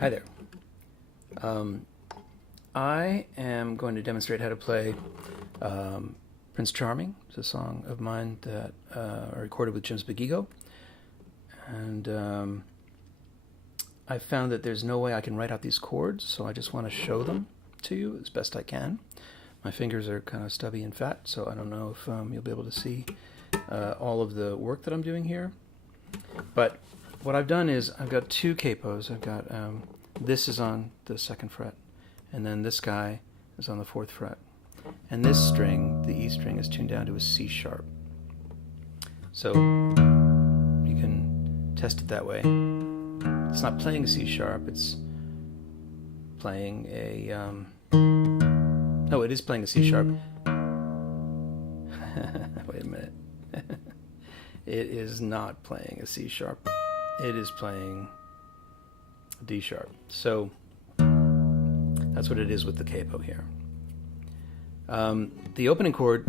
Hi there. I am going to demonstrate how to play Prince Charming. It's a song of mine that I recorded with Jim's Big Ego. And I found that there's no way I can write out these chords, so I just want to show them to you as best I can. My fingers are kind of stubby and fat, so I don't know if you'll be able to see all of the work that I'm doing here. But what I've done is I've got two capos. I've got this is on the 2nd fret, and then this guy is on the 4th fret. And this string, the E string, is tuned down to a C sharp. So you can test it that way. It's not playing a C sharp, it's playing a... no, it is playing a C sharp. Wait a minute. It is not playing a C sharp. It is playing a D sharp. So that's what it is with the capo here. The opening chord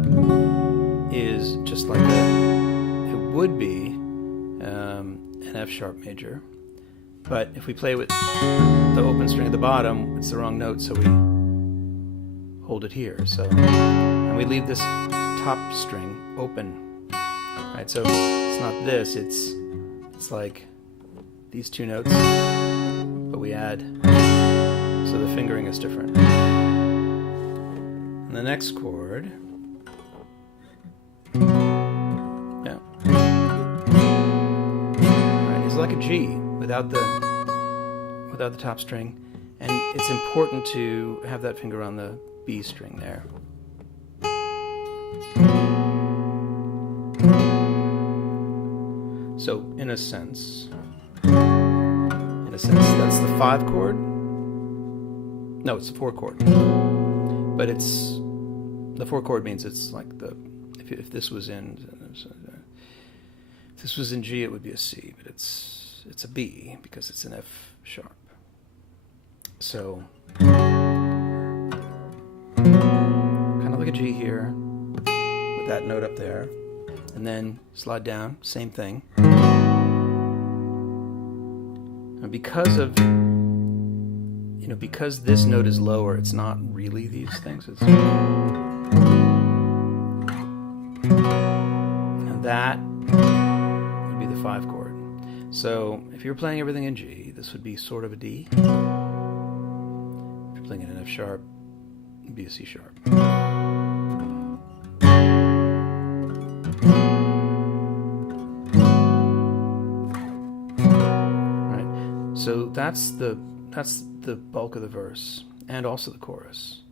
is just like it would be an F sharp major, but if we play with the open string at the bottom, it's the wrong note, so we hold it here. So, and we leave this top string open. Right, so it's not this, it's like these two notes, but we add, so the fingering is different. And the next chord, yeah, right, is like a G without the top string, and it's important to have that finger on the B string there. So, in a sense, that's the 5 chord. No, it's the 4 chord. But it's the 4 chord means it's like the if this was in G, it would be a C, but it's a B because it's an F sharp. So, kind of like a G here with that note up there. And then slide down, same thing. And because this note is lower, it's not really these things. It's, and that would be the 5 chord. So if you're playing everything in G, this would be sort of a D. If you're playing in an F sharp, it would be a C sharp. So that's the bulk of the verse, and also the chorus.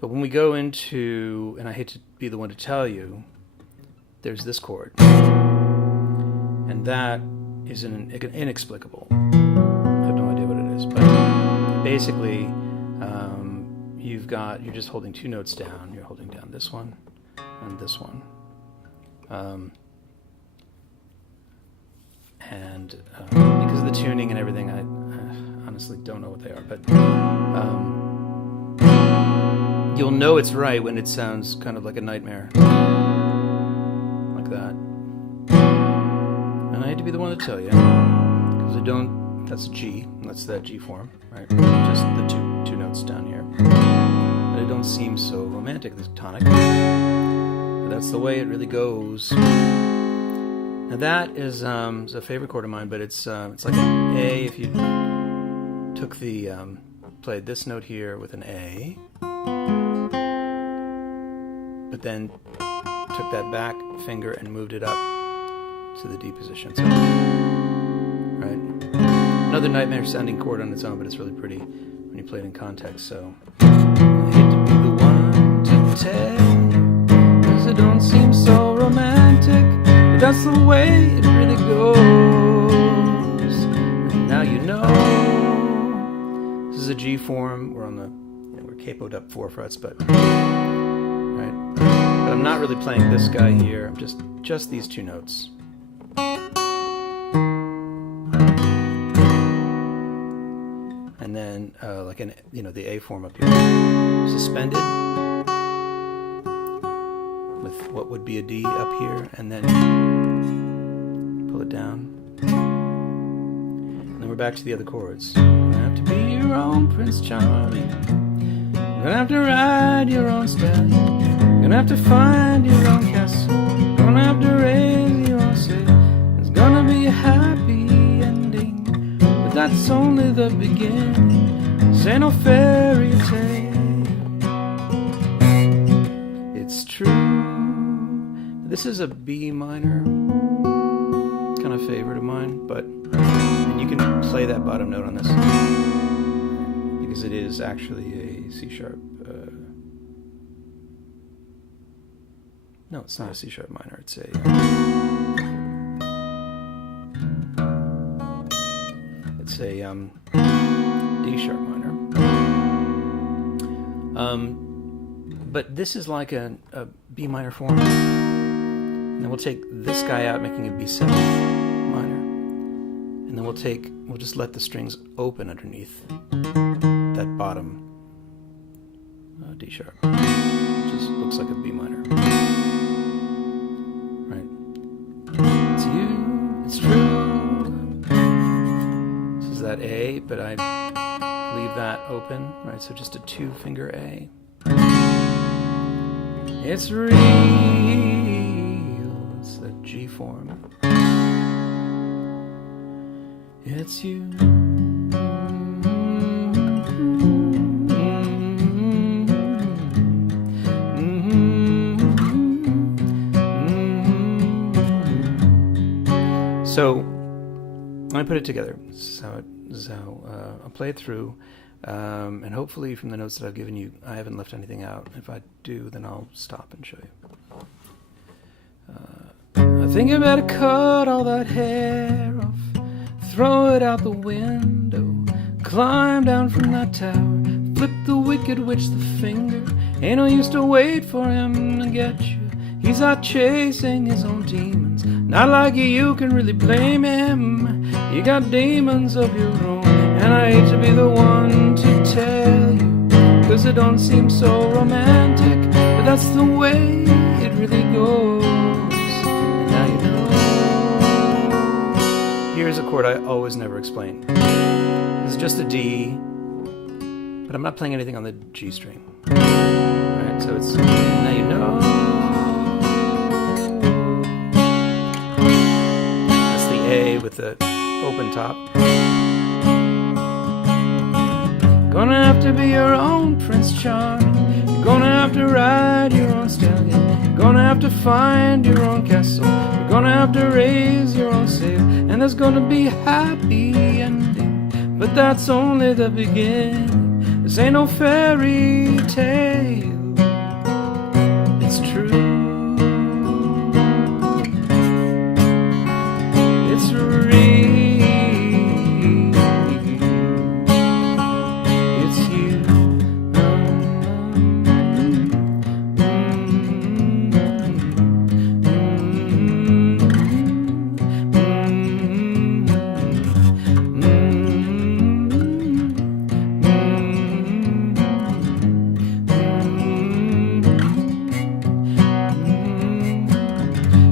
But when we go into, and I hate to be the one to tell you, there's this chord, and that is inexplicable. I have no idea what it is, but basically, you're just holding 2 notes down. You're holding down this one and this one. And because of the tuning and everything, I honestly don't know what they are, but you'll know it's right when it sounds kind of like a nightmare, like that. And I hate to be the one to tell you, because that's a G, and that's that G form, right? Just the two notes down here. But it don't seem so romantic, this tonic. But that's the way it really goes. Now that is a favorite chord of mine, but it's like an A if you took the played this note here with an A, but then took that back finger and moved it up to the D position. So, right, another nightmare sounding chord on its own, but it's really pretty when you play it in context. So I hate to be the one to tell, 'cause it don't seem so romantic. That's the way it really goes. And now you know. This is a G form. We're on we're capoed up 4 frets, but right. But I'm not really playing this guy here. I'm just these 2 notes. And then like the A form up here, suspended with what would be a D up here, and then pull it down. And then we're back to the other chords. You're gonna have to be your own Prince Charming. You're gonna have to ride your own stallion. You're gonna have to find your own castle. You're gonna have to raise your own sail. It's gonna be a happy ending, but that's only the beginning. This ain't no fairy tale. It's true. This is a B minor, kind of favorite of mine, but and you can play that bottom note on this because it is actually a C sharp. No, it's not a C sharp minor. It's a D sharp minor. But this is like a B minor form. And then we'll take this guy out, making a B7 minor. And then we'll just let the strings open underneath that bottom D sharp. Which just looks like a B minor. Right. It's you, it's true. This is that A, but I leave that open, right? So just a 2-finger A. It's real, it's the G form. It's you. So I put it together. This is how I'll play it through. And hopefully from the notes that I've given you, I haven't left anything out. If I do, then I'll stop and show you. I think I better cut all that hair off, throw it out the window, climb down from that tower, flip the wicked witch the finger. Ain't no use to wait for him to get you. He's out chasing his own demons. Not like you can really blame him. You got demons of your own. And I hate to be the one to tell you, 'cause it don't seem so romantic, but that's the way it really goes. And now you know. Here's a chord I always never explain. It's just a D, but I'm not playing anything on the G string. Alright, so it's now you know. That's the A with the open top. Gonna have to be your own Prince Charming. You're gonna have to ride your own stallion. You're gonna have to find your own castle. You're gonna have to raise your own sail. And there's gonna be a happy ending, but that's only the beginning. This ain't no fairy tale. It's true. It's real.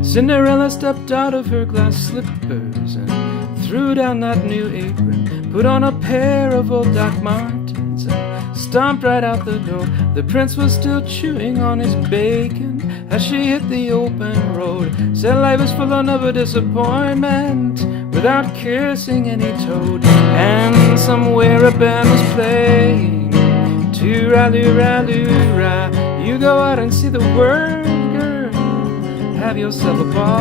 Cinderella stepped out of her glass slippers and threw down that new apron, put on a pair of old Doc Martens and stomped right out the door. The prince was still chewing on his bacon as she hit the open road. Said life was full of a disappointment without kissing any toad. And somewhere a band was playing, too-ra-loo-ra-loo-ra. You go out and see the world, girl, have yourself a ball.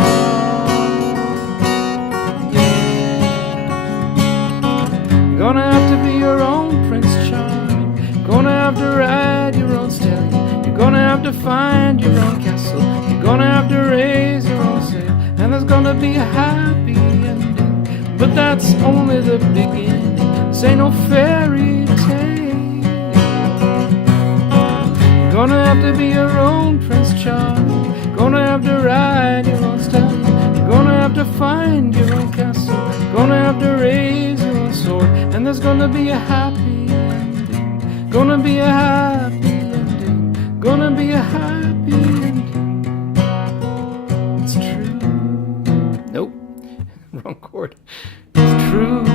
You're gonna have to be your own Prince Charming. You're gonna have to ride your own stallion. You're gonna have to find your own castle. You're gonna have to raise your own sail. And there's gonna be a happy ending, but that's only the beginning. This ain't no fairy tale. You're gonna have to be your own Prince Charming. Gonna have to ride your own stallion. You're gonna have to find your own castle. Gonna have to raise your own sword. And there's gonna be a happy ending. Gonna be a happy ending. Gonna be a happy ending. It's true. Nope. Wrong chord. It's true.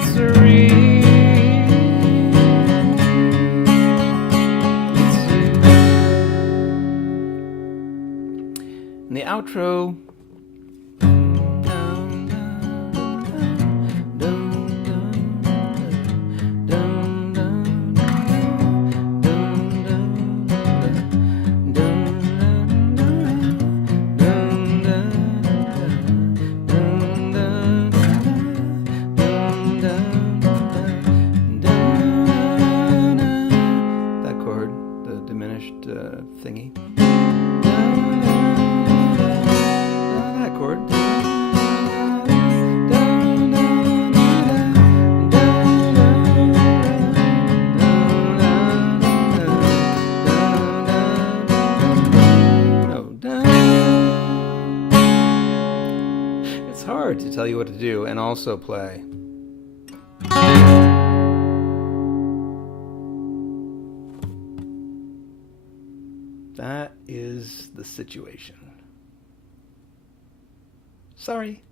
glycerine. In the outro, that chord, the diminished thingy. That chord. It's hard to tell you what to do and also play. That is the situation. Sorry.